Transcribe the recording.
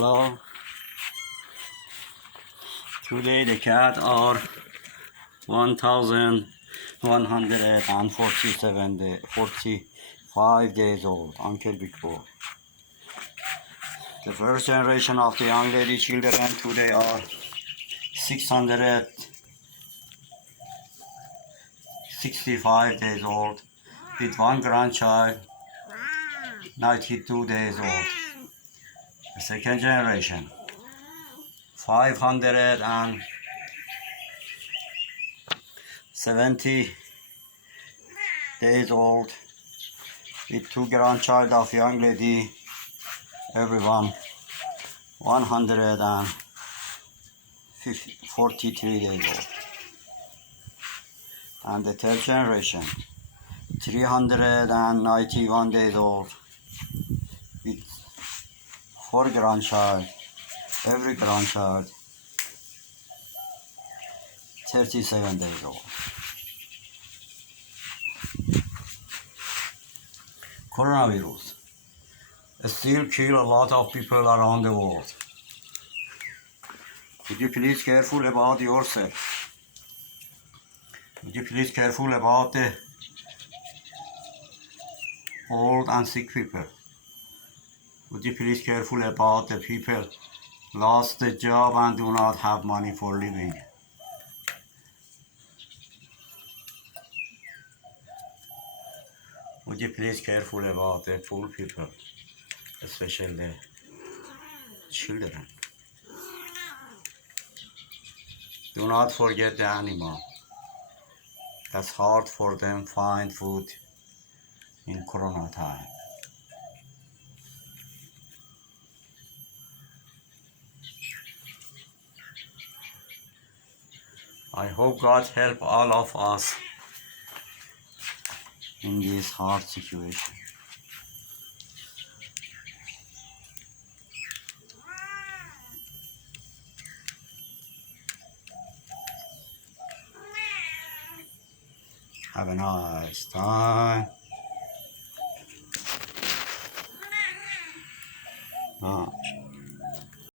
Hello. Today the cat are 1,145 days old. Uncle Big Boy. The first generation of the young lady children today are 665 days old, with one grandchild 92 days old. The second generation 570 days old, with two grandchild of young lady, everyone 143 days old. And the third generation 391 days old, with four grandchild, every grandchild 37 days old. Coronavirus still kill a lot of people around the world. Would you please careful about yourself? Would you please careful about the old and sick people? Would you please careful about the people lost the job and do not have money for living? Would you please careful about the poor people, especially the children? Do not forget the animal. That's hard for them find food in Corona time. I hope God help all of us in this hard situation. Have a nice time.